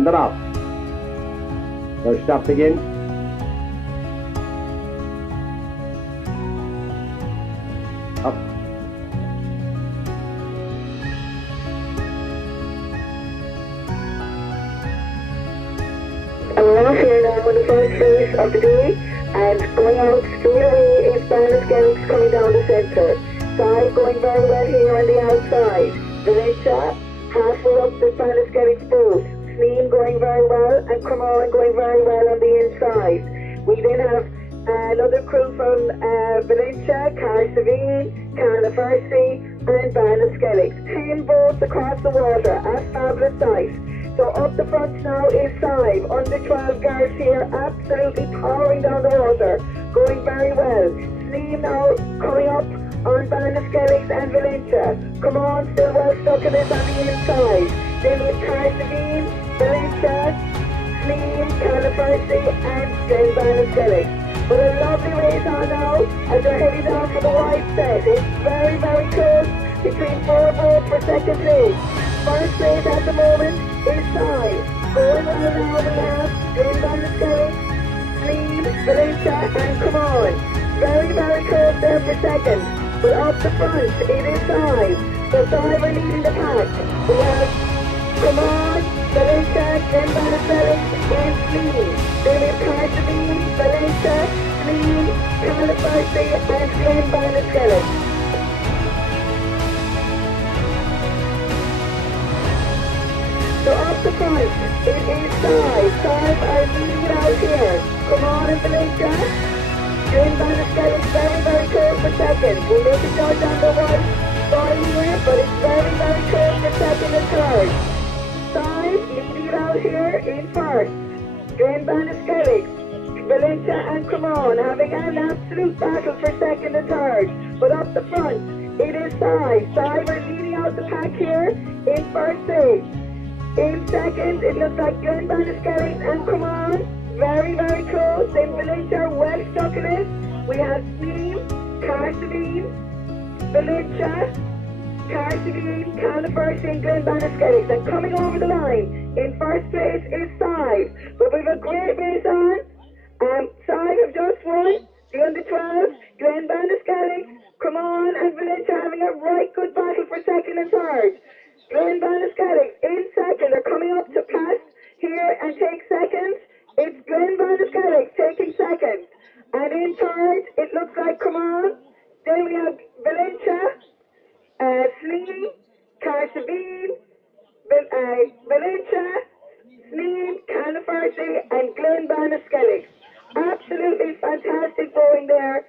and they're off. They're stopped again. Up. And we're off here now with the first race of the day, and going out straight away is Ballinskelligs coming down the centre. Side going very well here on the outside. Valencia halfway up the Ballinskelligs boat. Sneem going very well, and Cremorne going very well on the inside. We then have another crew from Valencia, Carsavine, Carnafercy and Ballinskelligs. 10 boats across the water, a fabulous sight. So up the front now is 5, under 12 guards here, absolutely powering down the water, going very well. Sneem now coming up on Ballinskelligs and Valencia. Come on, still well stuck in it on the inside. Then with Carsavine, Valencia, Sneem, Carnafercy and then Ballinskelligs. But a lovely race on now as they're heading down for the wide set. It's very, very close between 4 boats for second place. First place at the moment is 5. Going well now we have Glen Ballinskelligs, Sneem, Valencia and Cremorne. Very, very close there for second. But up the front it is 5. So 5 are leading the pack. We have Cremorne, Valencia, Glen Ballinskelligs and Sneem. Then we have Carsavine, Valencia, Sneem, Carnafercy and Glen Ballinskelligs. So up the front, it is 5. 5 are leading it out here. Cremorne and Valencia. Glen Ballinskelligs very, very close for second. We'll make a judge on the white ball here, but it's very, very close for second and third. 5 leading it out here in first. Glen Ballinskelligs, Valencia and Cremorne having an absolute battle for second and third. But up the front, it is 5. 5 are leading out the pack here in first place. In second, it looks like Glen Ballinskelligs and Cremorne, very, very close. Then Valencia well stuck in it. We have Sneem, Carsavine, Valencia, Carsavine, Carnafercy and Glen Ballinskelligs. And coming over the line in first place is 5. But we've a great race on. 5 have just won. The under 12, Glen Ballinskelligs, Cremorne and Valencia having a right good battle for second and third. Glen Ballinskelligs in second are coming up to pass here and take second. It's Glen Ballinskelligs taking second. And in third, it looks like Cremorne. Then we have Valencia, Sneem, Carsavine, Valencia, Sneem, Carnafercy and Glen Ballinskelligs. Absolutely fantastic going there.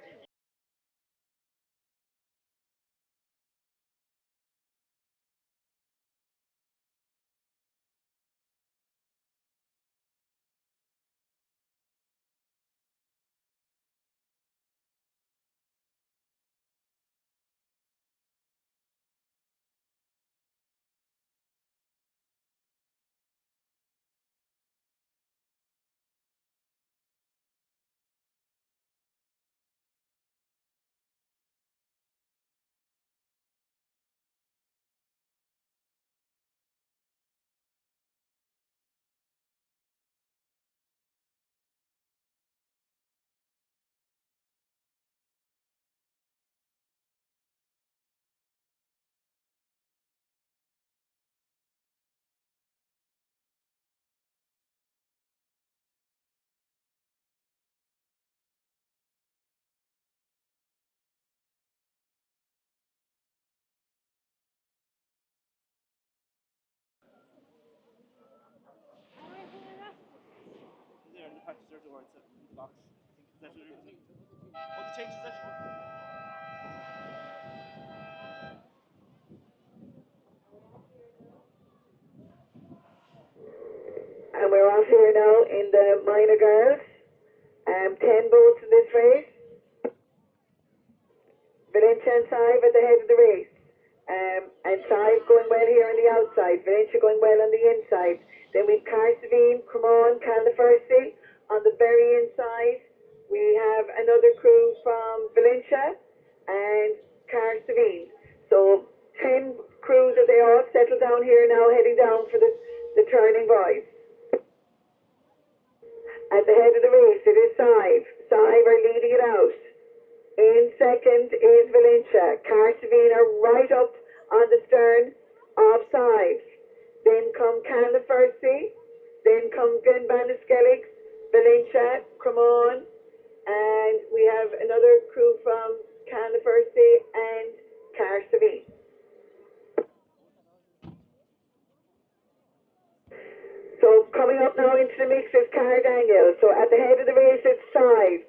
There in the patch there towards the box. I think that's it. Oh, the change is it? And we're off here now in the minor girls. 10 boats in this race. Valencia and Sive at the head of the race. And Sive going well here on the outside. Valencia going well on the inside. Then we've Carsavine, Cremorne, Carnafercy on the very inside. We have another crew from Valencia and Carsavine. So 10 crews are they all settled down here now, heading down for the turning boys. At the head of the race, it is Sive. Sive are leading it out. In second is Valencia. Carsavine are right up on the stern of Sive. Then come Ballinskelligs. Then come Ballinskelligs, Valencia, Cremon, and we have another crew from Ballinskelligs and Carsavine. So coming up now into the mix is Daniel. So at the head of the race it's Sive.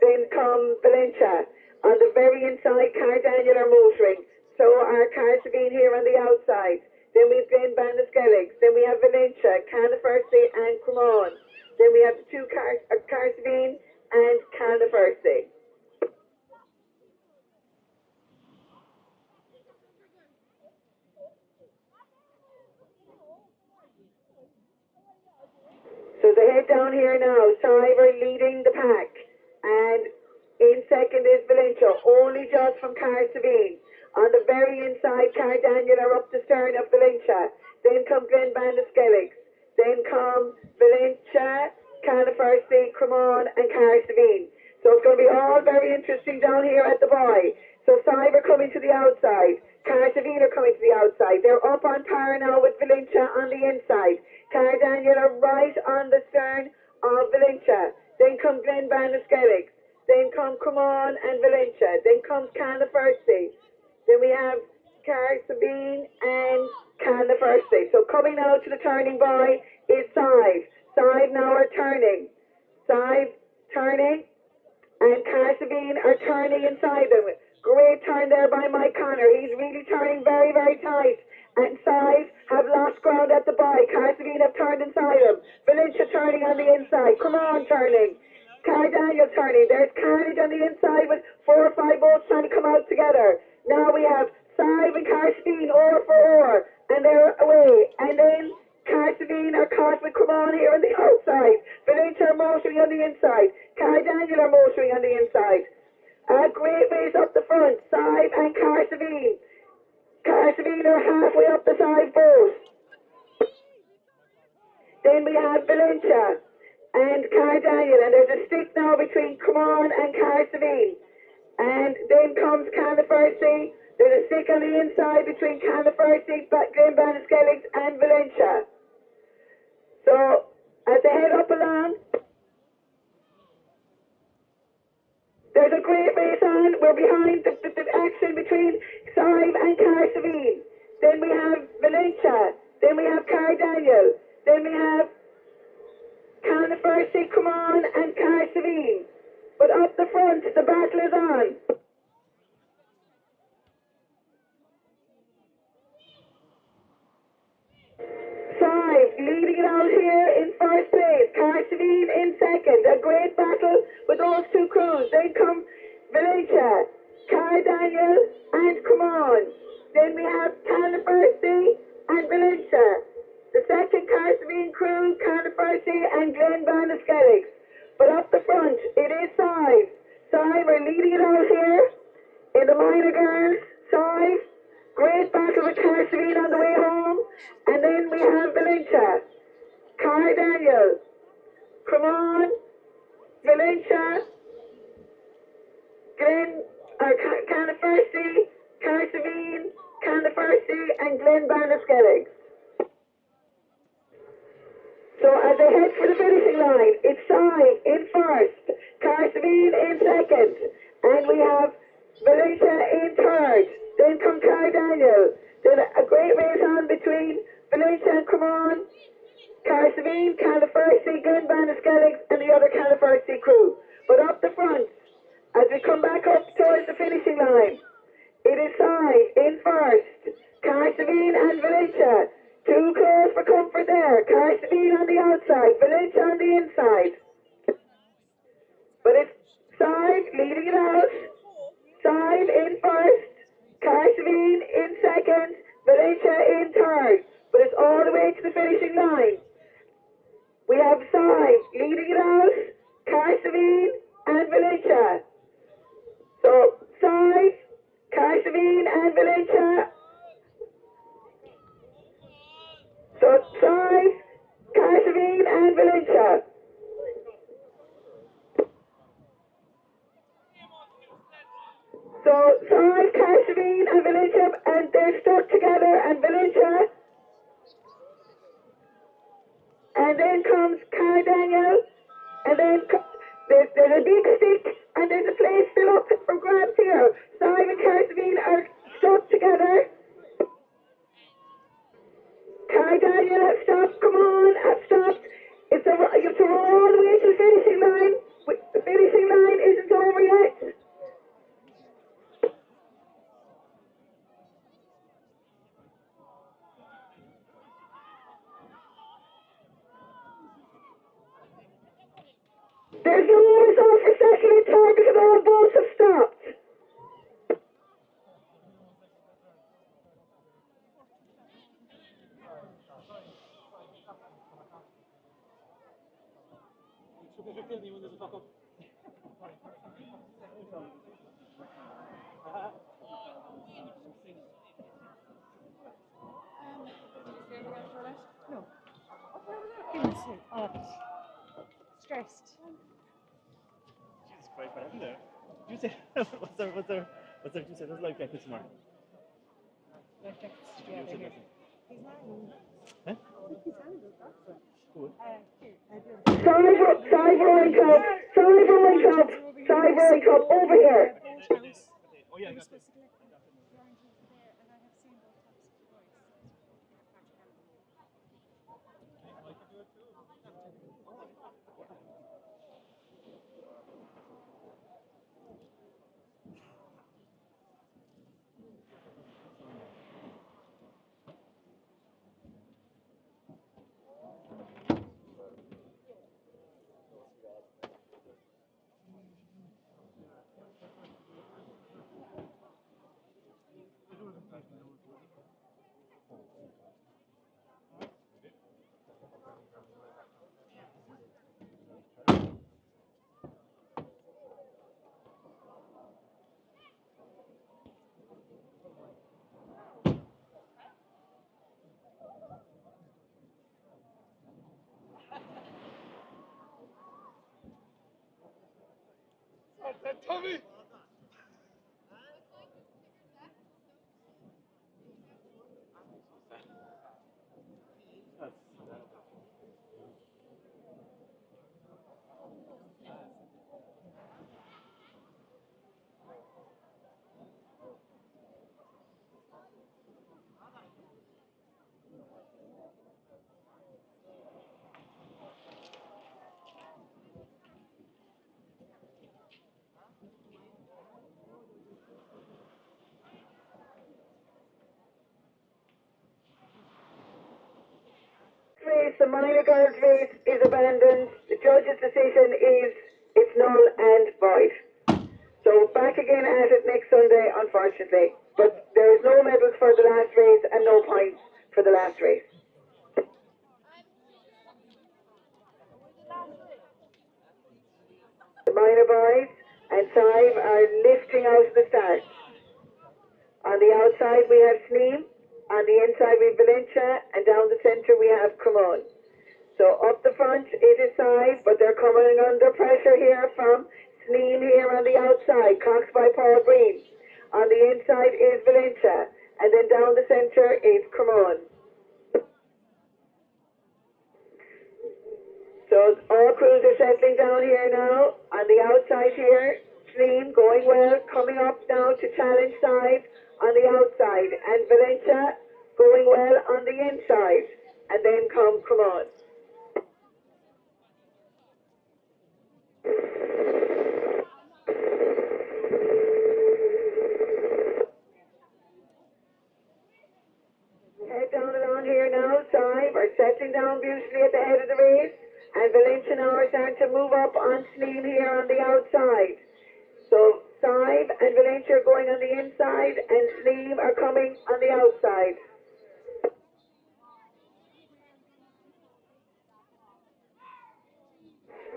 Then come Valencia. On the very inside, Daniel are motoring. So are Carsavine here on the outside. Then we've Ballinskelligs. Then we have Valencia, Ballinskelligs and Cremon. Then we have the two Carsavine and Ballinskelligs. So they head down here now. Siver leading the pack. And in second is Valencia, only just from Carsavine. On the very inside, Daniel are up the stern of Valencia. Then come Ballinskelligs. Then come Valencia, Ballinskelligs, Cremon and Carsavine. So it's going to be all very interesting down here at the buoy. So Siver coming to the outside. Carsavine are coming to the outside. They're up on par now with Valencia on the inside. Daniel are right on the stern of Valencia. Then come Ballinskelligs. Then come Cremon and Valencia. Then comes Ballinskelligs. Then we have Carsavine and Ballinskelligs. So coming now to the turning buoy is Sive. Sive now are turning. Sive turning. And Carsavine are turning inside them. Great turn there by Mike Connor. He's really turning very, very tight. And Sive have lost ground at the buoy. Carsavine have turned inside him. Valencia turning on the inside. Cremon turning. Daniel turning. There's carnage on the inside with 4 or 5 boats trying to come out together. Now we have Sive and Carsavine oar for oar. And they're away. And then Carsavine are caught with Cremon here on the outside. Valencia are motoring on the inside. Daniel are motoring on the inside. A great race up the front. Sive and Carsavine. Carsavine are halfway up the side boat. Then we have Valencia and Daniel, and there's a stick now between Cremon and Carsavine. And then comes Ballinskelligs. There's a stick on the inside between Ballinskelligs, Ballinskelligs and Valencia. So as they head up along, there's a great race on. We're behind the action between Sive and Carsavine. Then we have Valencia. Then we have Daniel. Then we have Ballinskelligs, Cremon and Carsavine. But up the front, the battle is on. Sive leading it out here in first place. Carsavine in second. A great battle with those two crews. Then come Valencia, Daniel and Cremon. Then we have Ballinskelligs and Valencia. The second Carsavine crew, Ballinskelligs and Ballinskelligs. But up the front, it is Sive. Sive are leading it out here in the minor girls. Sive, great battle with Carsavine on the way home. And then we have Valencia, Daniel, Cremon, Valencia, Ballinskelligs, Carsavine, Ballinskelligs and Ballinskelligs. So as they head for the finishing line, it's Sive in first, Carsavine in second, and we have Valencia in third. Then come Daniel. Then a great race on between Valencia and Cremon, Carsavine, Ballinskelligs, Ballinskelligs and the other Ballinskelligs crew. But up the front, as we come back up towards the finishing line, it is Sive in first, Carsavine and Valencia. Too close for comfort there. Carsavine on the outside, Valencia on the inside. But it's Sive leading it out. Sive in first, Carsavine in second, Valencia in third. But it's all the way to the finishing line. We have Sive leading it out, Carsavine and Valencia. So Sive, Carsavine and Valencia. So Sive, Carsavine and Valencia. And then there's a big stick, and there's a place still up for grabs here. Simon and Carsveen are stuck together. Kai Daniel has stopped. Come on, has stopped. You have to roll all the way to the finishing line. The finishing line isn't over yet. There's no result for second and third because all boats have stopped. Stressed. Jesus Christ, what happened there? You say, what's there, you said, there's life jackets tomorrow. Life jackets You together said here. nothing. He's Huh? Cool. Side rowing club over here. Oh yeah, I got this. Tommy! The minor girls race is abandoned. The judge's decision is it's null and void. So back again at it next Sunday, unfortunately. But there is no medals for the last race and no points for the last race. The minor boys and Sive are lifting out the start. On the outside we have Sneem, on the inside we have Valencia, and down the centre we have Cremon. So up the front it is Sive, but they're coming under pressure here from Sneem here on the outside, coxed by Paul Green. On the inside is Valencia, and then down the centre is Cremon. So all crews are settling down here now. On the outside here, Sneem going well, coming up now to challenge Sive on the outside, and Valencia going well on the inside, and then come Cremon. Head down along here now, Sive are settling down beautifully at the head of the race, and Valencia now are starting to move up on Sneem here on the outside. So Sive and Valencia are going on the inside, and Sneem are coming on the outside.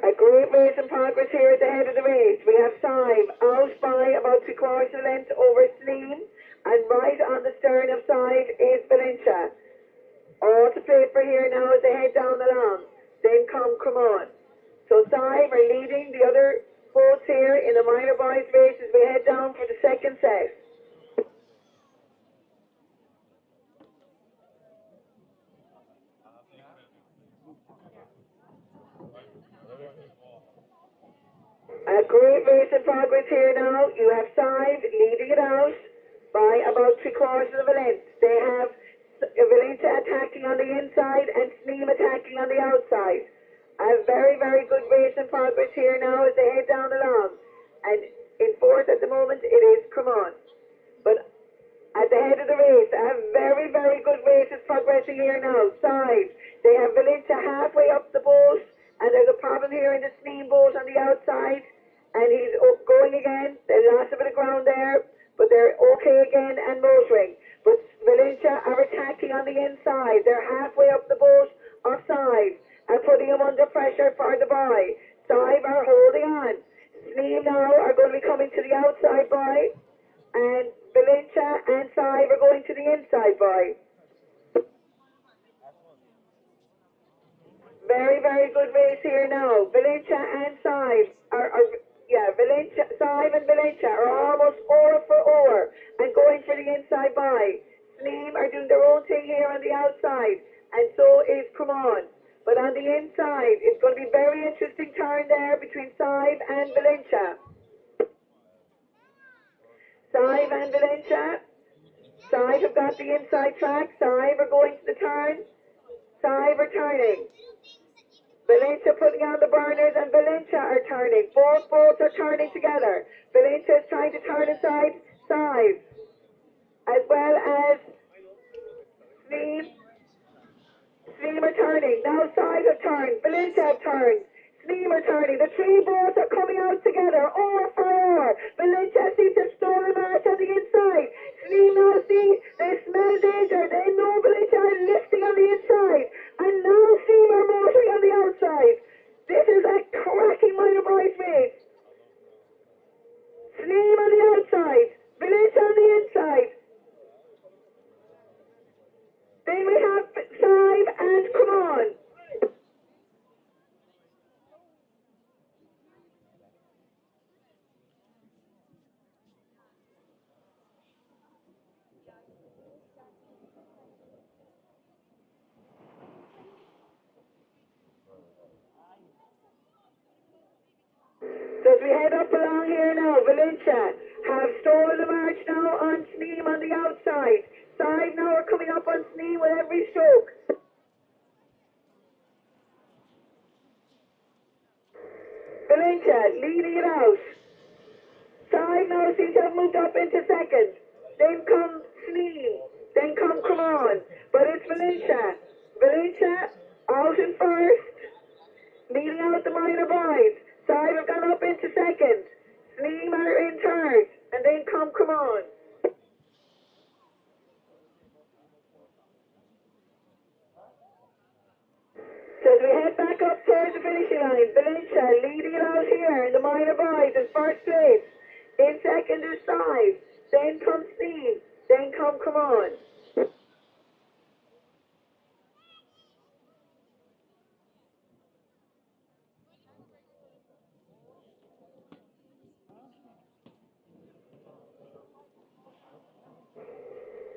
A great race in progress here at the head of the race. We have Sive out by about 3/4 length over Sneem, and right on the stern of Sive is Valencia. All to play for here now as they head down along. Then come Cremon. So Sive are leading the other boats here in the minor boys race as we head down for the second set. race in progress here now. You have Side leading it out by about 3/4 of a length. They have Valentia attacking on the inside and Sneem attacking on the outside. A very, very good race in progress here now as they head down along. And in fourth at the moment, it is Cremon. But at the head of the race, a very, very good race is progressing here now. Side. They have Valentia halfway up the boat, and there's a problem here in the Sneem boat on the outside. And he's going again. They lost a bit of ground there, but they're okay again and motoring. But Valentia are attacking on the inside. They're halfway up the boat offside and putting him under pressure for the buy. Side are holding on. Sneem now are going to be coming to the outside buy, and Valentia and Side are going to the inside buy. Very, very good race here now. Valentia and Side Valentia, Side and Valentia are almost oar for oar and going for the inside buy. Sneem are doing their own thing here on the outside, and so is Cremon. But on the inside, it's going to be a very interesting turn there between Side and Valentia. Side and Valentia. Side have got the inside track. Side are going to the turn. Side are turning. Valentia putting on the burners and Valentia are turning. Both boats are turning together. Valentia is trying to turn inside Side, as well as Sneem. Sneem are turning. Now Side have turned. Valentia have turned. Sneem are turning. The three boats are coming out together. Oar for oar. Valentia seems to have stolen march on the inside. Sneem now see they smell danger. They know Valentia are lifting on the inside. And now Sneem are motoring on the outside. This is a cracking minor boys race. Sneem on the outside. Valentia on the inside. Then we have Side and Cremon. So as we head up along here now, Valentia have stolen the march now on Sneem on the outside. Side now are coming up on Sneem with every stroke. Valentia leading it out. Side now seems to have moved up into second. Then come Sneem. Then come Cremon. But it's Valentia. Valentia out in first. Leading out the minor boys. Side have gone up into second. Sneem are in third. And then come Cremon. So as we head back up towards the finishing line, Valentia leading it out here in the minor boys in first place. In second is Side. Then comes Sneem. Then come Cremon.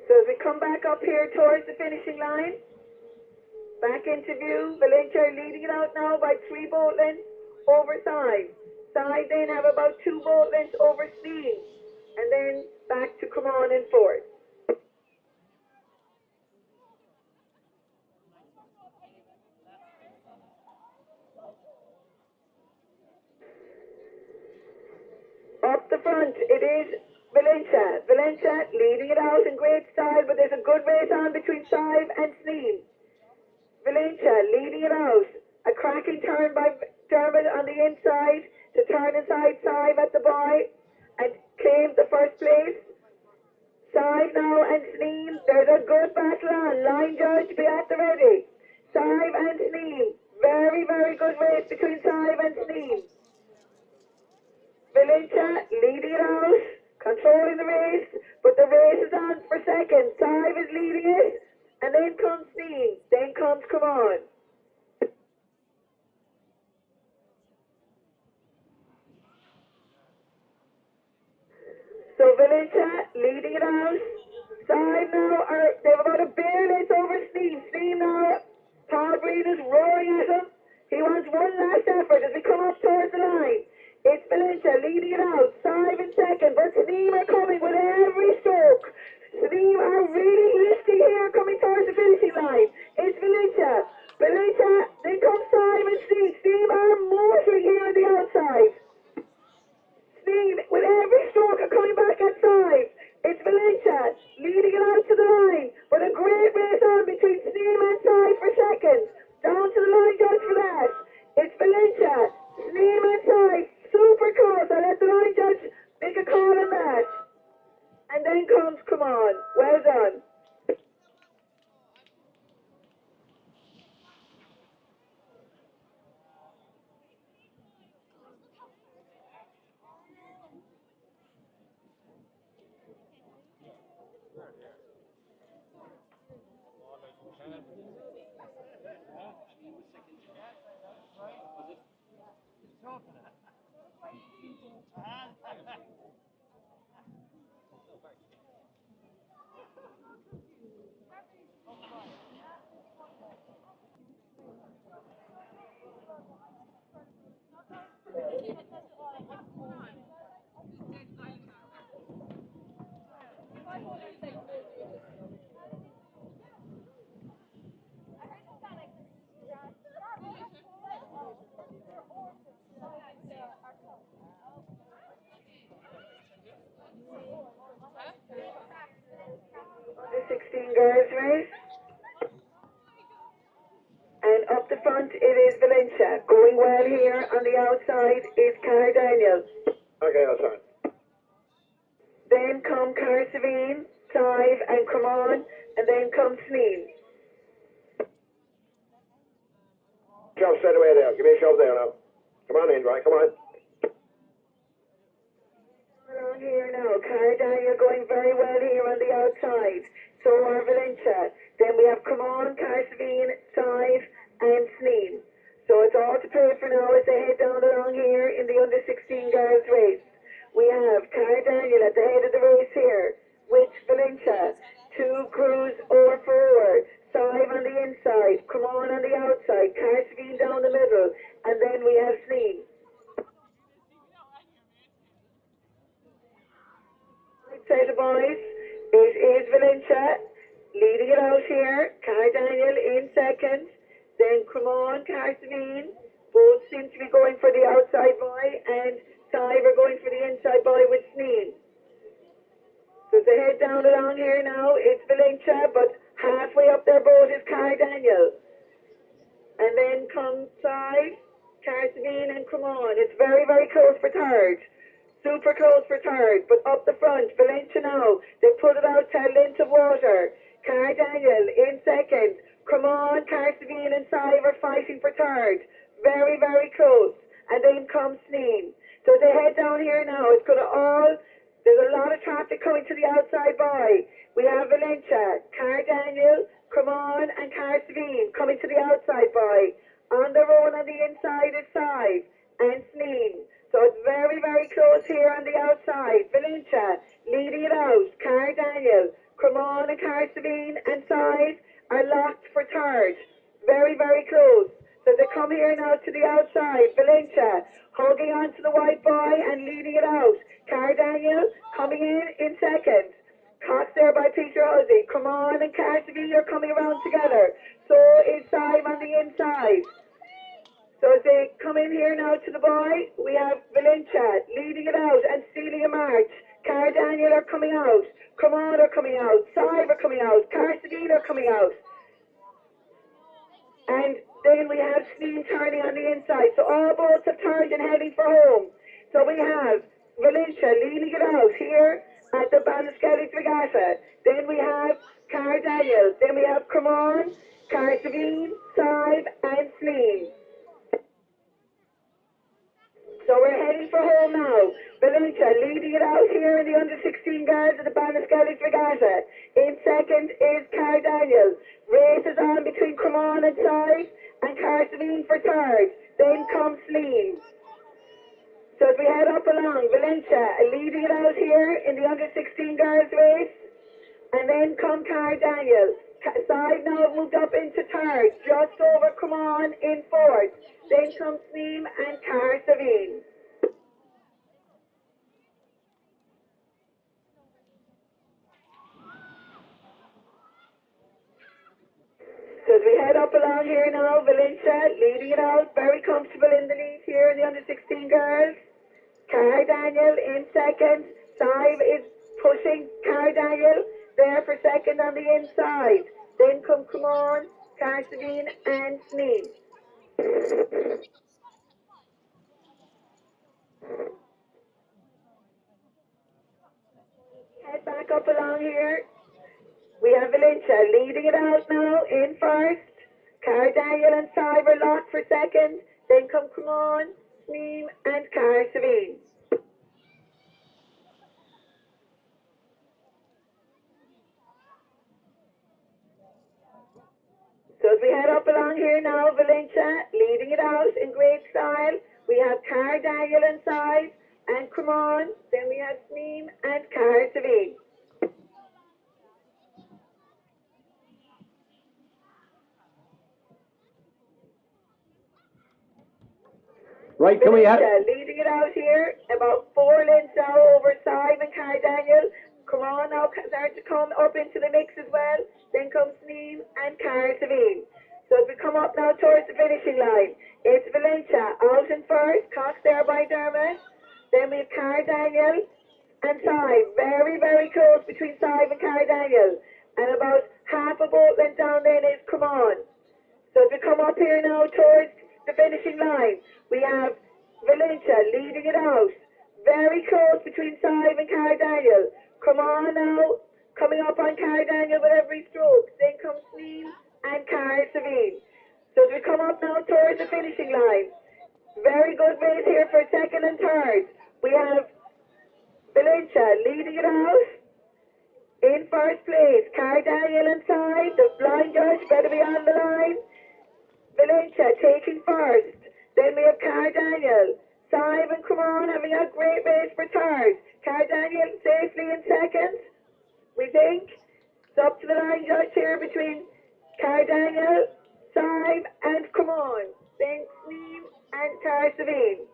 So as we come back up here towards the finishing line, back into view, Valentia are leading it out now by 3 boat lengths over Side. Side then have about 2 boat lengths over Sneem. And then back to Cremon in fourth. Up the front, it is Valentia. Valentia leading it out in great style, but there's a good race on between Side and Sneem. Valentia leading it out. A cracking turn by Dermot on the inside to turn inside Side at the buy and claim the first place. Side now and Sneem, there's a good battle on. Line judge, be at the ready. Side and Sneem, very, very good race between Side and Sneem. Valentia leading it out, controlling the race, but the race is on for second. Side is leading it, and then comes Sneem, then comes Cremon. So Valentia leading it out. Side now they've about a bare length over Sneem. Sneem now, Paul Green is roaring at him. He wants one last effort as we come up towards the line. It's Valentia leading really risky here, coming towards the finishing line. It's Valencia. Valencia, then comes Simon Steam. Steam are motoring here on the outside. Steam, with every stroke, are coming back at 5. It's Valencia, leading it out to the line. But a great race on between Steam and Side for second. Down to the line judge for that. It's Valencia, Steam and Side, super close. I let the line judge make a call on that. And then comes, come on, well done. Under 16 girls race. And up the front it is Valencia. Going well here on the outside is Cara Daniel. Okay, outside. Then come Cara Savine, Clive and Cremon, and then comes Sneen. Shove straight away there. Give me a shove there now. Come on in, right? Come on. Along here now, Cara Daniel going very well here on the outside. So are Valencia. Then we have Cremon, Cara Savine, Clive and Sneen. So it's all to play for now as they head down along here in the under 16 girls race. We have Cara Daniel at the head of the race here, with Valencia, 2 crews over forward, 5 on the inside, Cremon on the outside, Cara Savine down the middle, and then we have Sneen. Right side of the boys, it is Valencia leading it out here, Cara Daniel in second, then Cremon, Cara Savine, both seem to be going for the outside boy, and 5 are going for the inside boy with Sneen. So as they head down along here now, it's Valencia, but halfway up their boat is Cara Daniel. And then come 5, Cara Savine and Cremon. It's very, very close for third. Super close for third, but up the front, Valencia now. They put it out to a length of water. Cara Daniel in second. Cremon, Cara Savine and 5 are fighting for third. Very, very close. And then comes Sneen. So they head down here now. It's going to all, there's a lot of traffic coming to the outside boy. We have Valencia, Cara Daniel, Cremon and Cara Savine coming to the outside boy. On their own on the inside is 5 and Sneen. So it's very, very close here on the outside. Valencia leading it out. Cara Daniel, Cremon and Cara Savine and 5 are locked for third. Very, very close. So they come here now to the outside. Valencia holding on to the white boy and leading it out. Cara Daniel coming in second. Caught there by Peter Huzzy. Cremon and Cara Savine are coming around together. So is Simon on the inside. So as they come in here now to the boy, we have Valencia leading it out and stealing a march. Cara Daniel are coming out. Cremon are coming out. 5 are coming out. Cara Savine are coming out. And then we have Sneen turning on the inside. So all boats have turned and heading for home. So we have Valencia leading it out here at the Ballinskelligs Regatta. Then we have Cara Daniel. Then we have Cremon, Cara Savine, 5 and Sneen. So we're heading for home now. Valencia leading it out here in the under 16 girls of the Ballinskelligs Regatta. In second is Cara Daniel. Race is on between Cremon and 5 and Cara Savine for third. Then comes Sneen. So as we head up along, Valencia leading it out here in the under 16 girls race. And then come Cara Daniel. Side now moved up into third, just over Cremon in fourth. Then comes Sneen and Cara Savine. as we head up along here now, Valencia leading it out, very comfortable in the lead here in the under-16 girls. Cara Daniel in second. Sive is pushing Cara Daniel there for second on the inside. Then come on, Carsavine and Sneed. Head back up along here. We have Valencia leading it out now in first. Cara Daniel and Sive are locked for second. Then come on, Sneem and Carsavine. So as we head up along here now, Valencia leading it out in great style. We have Cara Daniel inside and Cremon. Then we have Sneem and Cara Savine. Right, can we have... Valencia leading it out here. About 4 lengths now over Sive and Cara Daniel. Cremon now starting to come up into the mix as well. Then comes Sneem and Cara Savine. So as we come up now towards the finishing line, it's Valencia out in first, Cox there by Dermot. Then we have Cara Daniel and Sive, very, very close between Sive and Cara Daniel. And about half a boat length down then is Come On. So as we come up here now towards the finishing line, we have Valencia leading it out. Very close between Sive and Cara Daniel. Come on now, coming up on Cara Daniel with every stroke. Then comes Sneem and Cara Savine. So as we come up now towards the finishing line, very good race here for second and third. We have Valencia leading it out. In first place, Cara Daniel inside. The blind judge better be on the line. Valencia taking first. Then we have Cara Daniel. Sive and Cremon having a great race for third. Cara Daniel safely in second, we think. It's up to the line judge here between Cara Daniel, Sive and Cremon. Then Sneem and Cara Savine.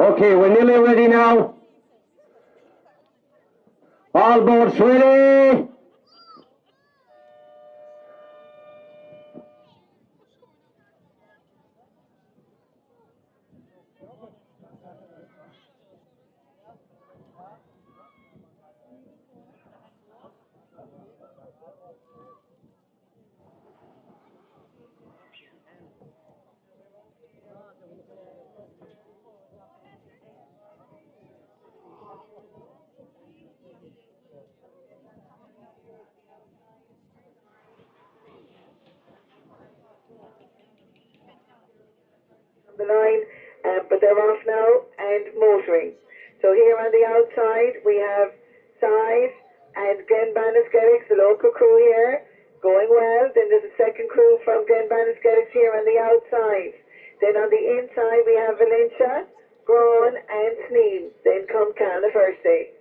Okay, we're nearly ready now. All boats ready. The line, but they're off now and motoring. So here on the outside we have Sive and Glen Ballinskelligs, the local crew here, going well. Then there's a second crew from Glen Ballinskelligs here on the outside. Then on the inside we have Valencia, Braun and Sneem. Then come Cana First Day.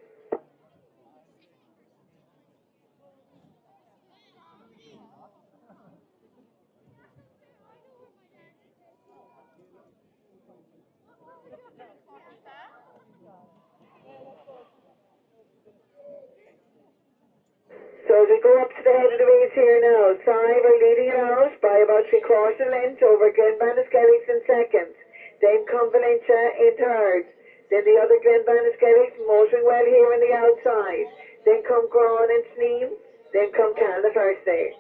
as we go up to the head of the race here now, Five are leading it out by about 3/4 length over Ballinskelligs in second. Then come Valencia in third. Then the other Ballinskelligs motoring well here on the outside. Then come Grawn and Sneem. Then come Cal the first day.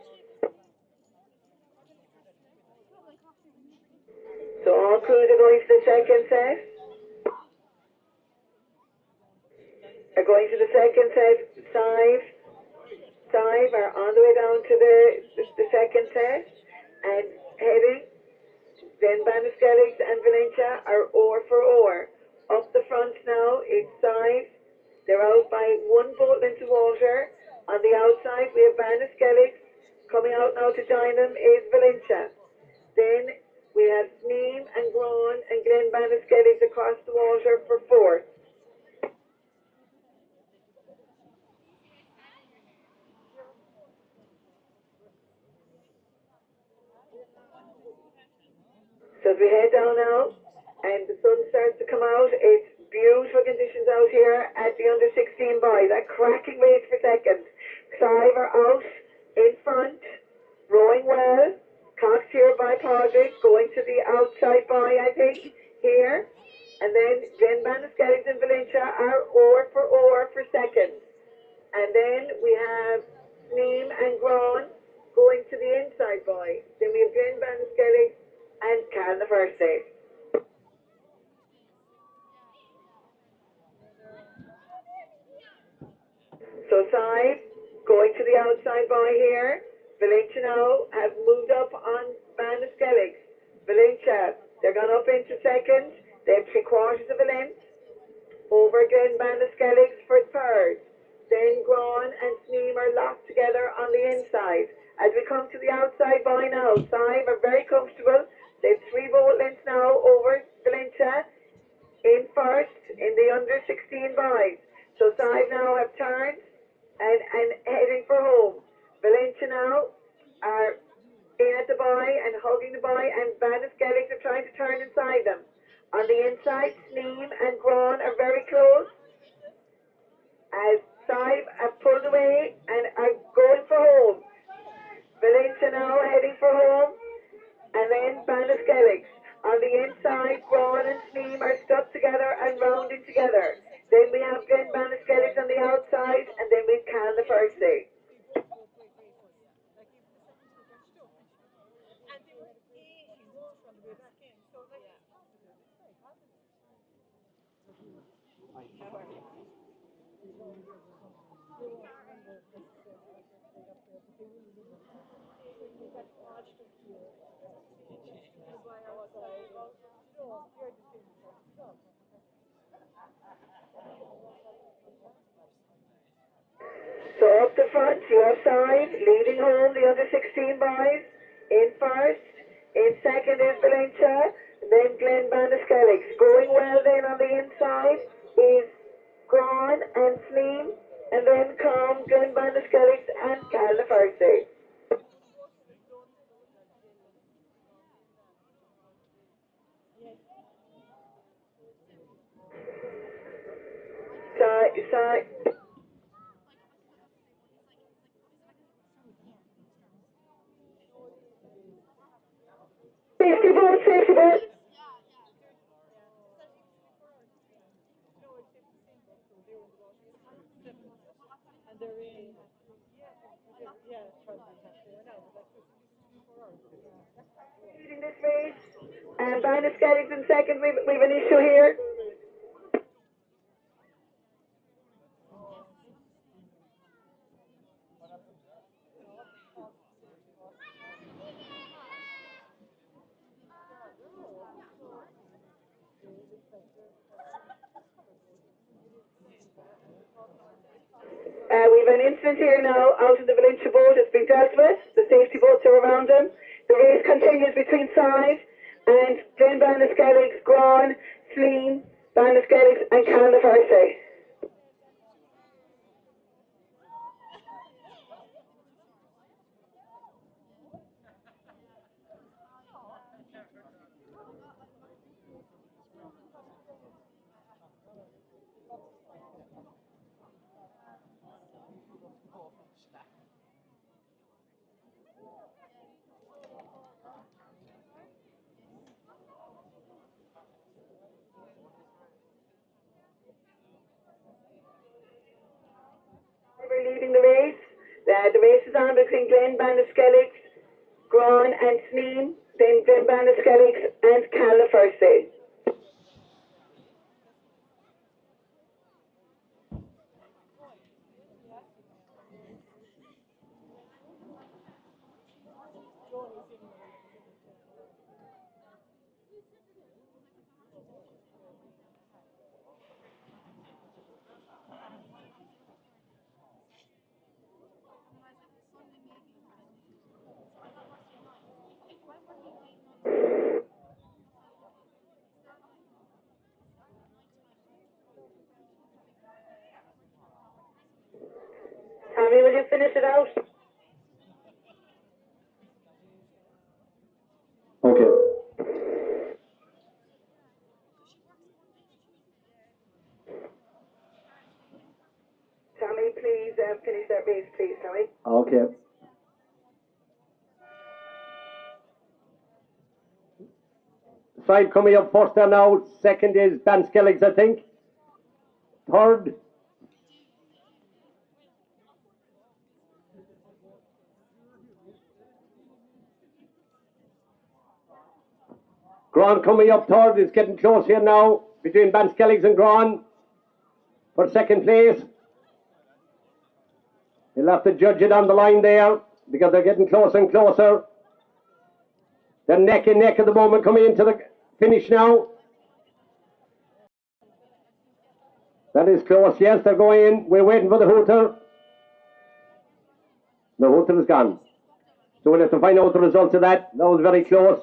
So all crews are going to the second set. Are going to the second set. Five are on the way down to the second set and heading. Then Ballinskelligs and Valencia are oar for oar. Up the front now is Five. They're out by 1 boat length of water. On the outside we have Ballinskelligs. Coming out now to join them is Valencia. Then we have Sneem and Grawn and Ballinskelligs across the water for fourth. So as we head down now and the sun starts to come out, it's beautiful conditions out here at the under 16 boys. A cracking race for second. Five are out in front, rowing well. Cox here by Padraig, going to the outside boy, I think, here. And then Ballinskelligs and Valencia are oar for second. And then we have Sneem and Grawn going to the inside boy. Then we have Ballinskelligs and Cal the first day. So Side going to the outside boy here. Valencia now have moved up on Ballinskelligs. Valencia, they're gone up into second. They have 3/4 of a length. Over again Ballinskelligs for third. Then Grawn and Sneem are locked together on the inside. As we come to the outside boy now, Side are very comfortable. They have 3 boat lengths now over Valencia in first in the under 16 boys. So Side now have turned and heading for home. Valencia now are in at the boy and hugging the boy, and Ballinskelligs are trying to turn inside them. On the inside, Sneem and Grawn are very close. As Side have pulled away and are going for home. Valencia now heading for home, and then Ballinskelligs. On the inside, Grawn and Sneem are stuck together and rounding together. Then we have Ballinskelligs on the outside, and then we Cal the first day. So up the front, you have Side leading home the under 16 boys. In first, in second is Valencia, then Ballinskelligs. Going well then on the inside is Grawn and Sneem, and then come Ballinskelligs and Cal the first day. Side. Safety boat, safety boat. Leading this race, and Ballinskelligs in second. We've an issue here. We've an incident here now out of the Valencia boat. It's been dealt with. The safety boats are around them. The race continues between Side and Ballinskelligs, Grawn, Sneem, Ballinskelligs and Cal the first day. The race is on between Ballinskelligs, Grawn and Sneen, then Ballinskelligs and Califersey. Tommy, will you finish it out? Okay. Tommy, please finish that race, please, Tommy. Okay. Side coming up first there now. Second is Ballinskelligs, I think. Third. Grawn coming up third. It's getting close here now between Ballinskelligs and Grawn for second place. You'll have to judge it on the line there because they're getting closer and closer. They're neck and neck at the moment coming into the finish now. That is close, yes, they're going in. We're waiting for the hooter. The hooter is gone. So we'll have to find out the results of that. That was very close.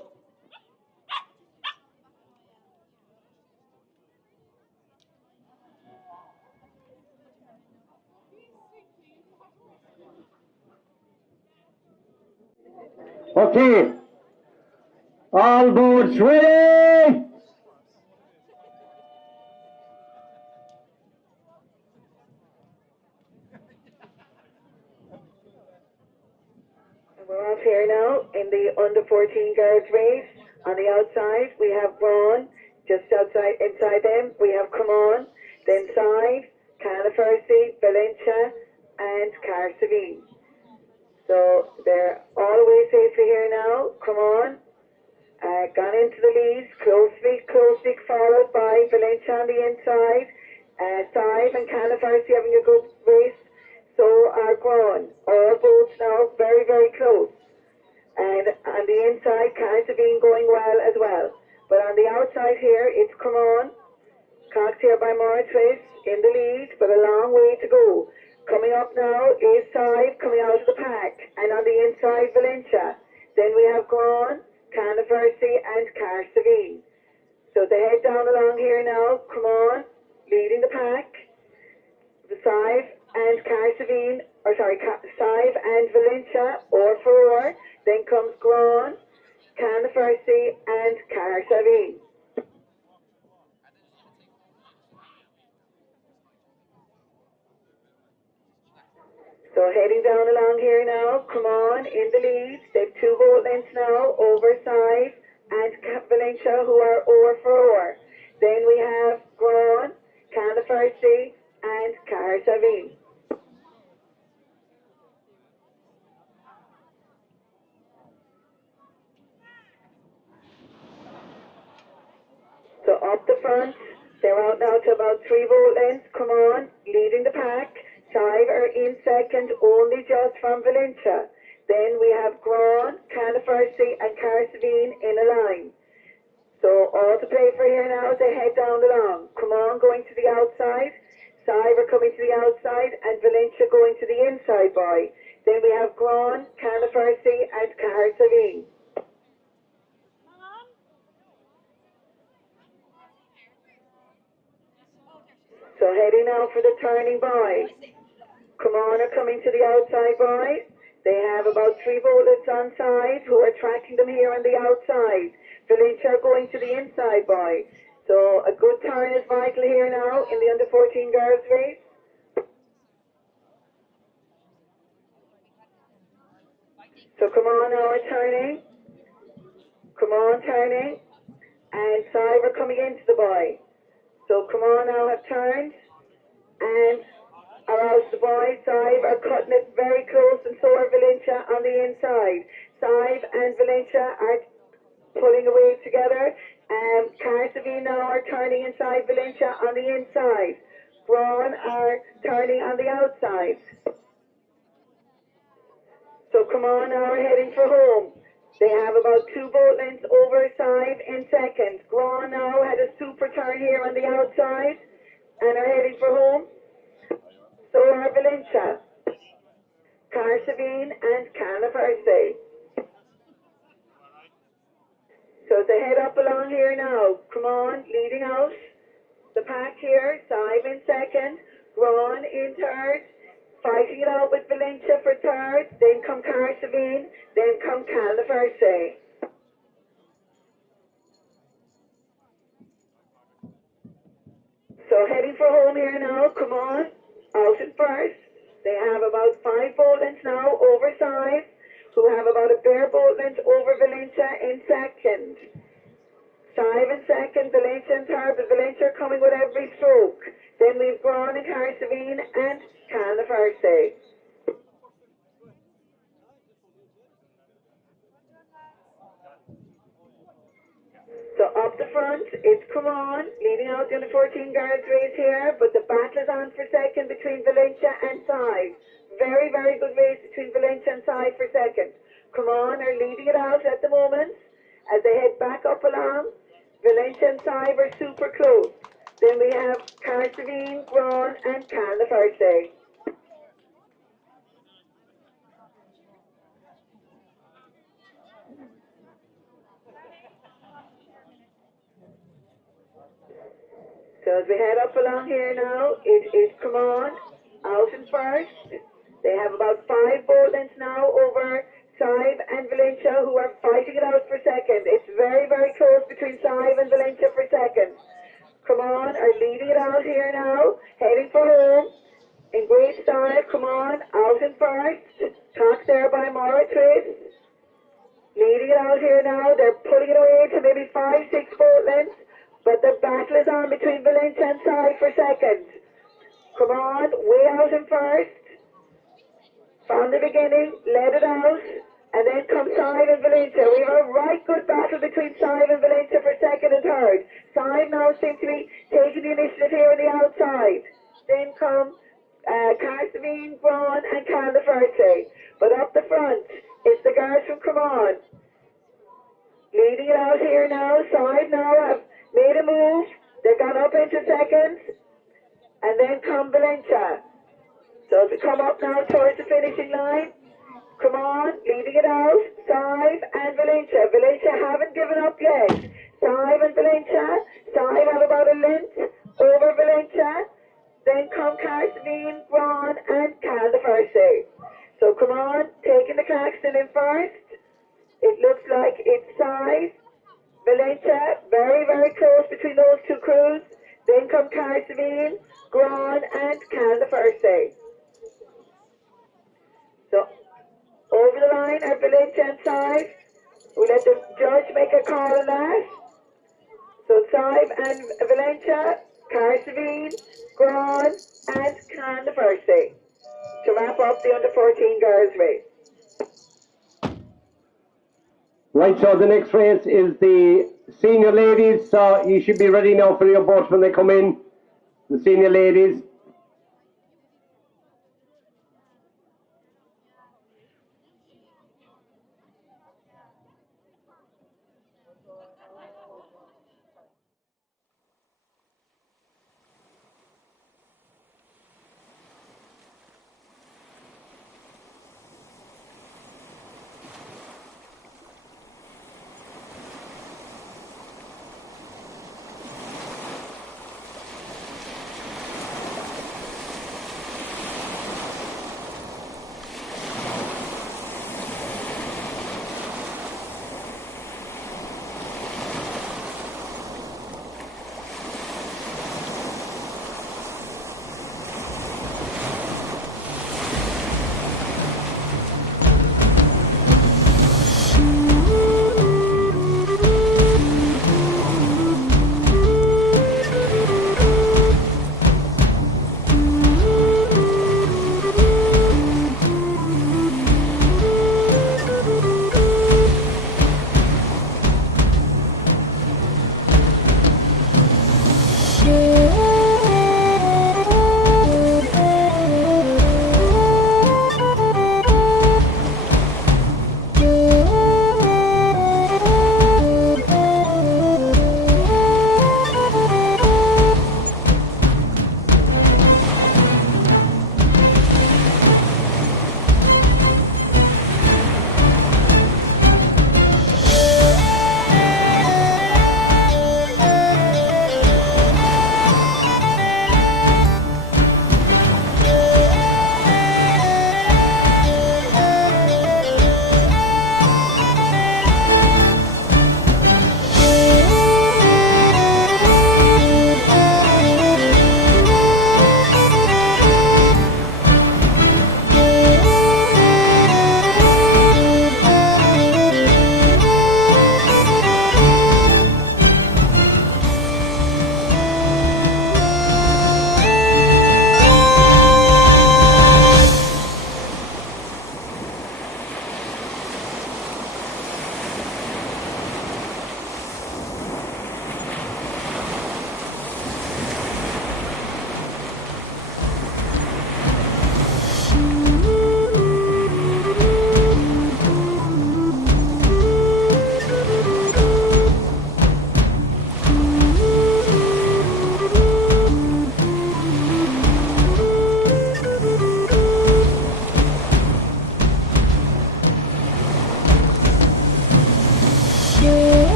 Okay. All boats ready! We're off here now in the under 14 girls race. On the outside, we have Braun. Just inside them, we have Come On. Then side, Califersey, Valencia, and Carsavine. So they're all the way safely here now. Come On. Gone into the lead, closely followed by Valencia on the inside. Side and Califersey having a good race. So are Grawn. All boats now very, very close. And on the inside, Carsavine going well as well. But on the outside here, it's Come On. Cocked here by Moritz in the lead, but a long way to go. Coming up now is Side coming out of the pack. And on the inside, Valencia. Then we have Grawn, Califersey and Carsavine. So they head down along here now. Come On, leading the pack. The Side and Carsavine, Side and Valencia, or for or. Then comes Grawn, Califersey and Carsavine. So heading down along here now, Come On in the lead. They've 2 boat lengths now over Side and Valencia, who are or for or. Then we have Grawn, Califersey and Carsavine. So up the front, they're out now to about 3 boat lengths. Come On, leading the pack. Side are in second, only just from Valencia. Then we have Grawn, Califersey and Carsavine in a line. So all to play for here now as they head down along. Come On going to the outside. Side are coming to the outside and Valencia going to the inside boy. Then we have Grawn, Califersey and Carsavine. So heading now for the turning boy. Come On are coming to the outside boy. They have about 3 bullets on side who are tracking them here on the outside. Valencia are going to the inside boy. So a good turn is vital here now in the under 14 girls race. So Come On now are turning. Come On turning. And side are coming into the boy. So Come On now have turned and are out the boys. Sive are cutting it very close, and so are Valencia on the inside. Sive and Valencia are pulling away together. Carsavine now are turning inside Valencia on the inside. Braun are turning on the outside. So come on now, we're heading for home. They have about 2 boat lengths over Sive in second. Braun now had a super turn here on the outside and are heading for home. So are Valencia, Carsavine and Canaverse. So they head up along here now. Come on, leading out. The pack here, Sive in second, Braun in third, fighting it out with Valencia for third, then come Carsavine, then come Canaverse. So heading for home here now, come on, out in first. They have about 5 boat lengths now over Sive, who have about a bare boat length over Valencia in second. Sive in second, Valencia in third, but Valencia are coming with every stroke. Then we've Braun and Carsavine and Canaverse. So up the front, it's Come On, leading out the under 14 guards race here, but the battle is on for second between Valencia and Sive. Very, very good race between Valencia and Sive for second. Come On are leading it out at the moment as they head back up along. Valencia and Sive are super close. Then we have Carsavine, Braun and Canaverse. So as we head up along here now, it is Come On, out in first. They have about 5 boat lengths now over Sive and Valencia, who are fighting it out for second. It's very, very close between Sive and Valencia for second. Come On are leading it out here now, heading for home. In great style, Come On, out in first. Talked there by Moritz. Leading it out here now, they're pulling it away to maybe 5, 6 boat lengths. But the battle is on between Valencia and Sive for second. Come On, way out in first. From the beginning, led it out, and then come Sive and Valencia. We have a right good battle between Sive and Valencia for second and third. Sive now seems to be taking the initiative here on the outside. Then come Carsavine, Braun and Canaverse. But up the front, it's the guards from Come On. Leading it out here now, Sive now have made a move. They've gone up into second, and then come Valencia. So to come up now towards the finishing line, Come On, leading it out, Sive and Valencia. Valencia haven't given up yet. Sive and Valencia. Sive have about a length over Valencia. Then come Carsavine, Braun and Canaverse. So Come On, taking the Claxton in first. It looks like it's Sive, Valencia, very, very close between those 2 crews. Then come Carsavine, Braun and Canaverse. So, over the line are Valencia and Sive. We'll let the judge make a call on that. So Sive and Valencia, Carsavine, Braun and Canaverse to wrap up the under 14 girls race. Right, so the next race is the senior ladies, so you should be ready now for your boats when they come in. The senior ladies.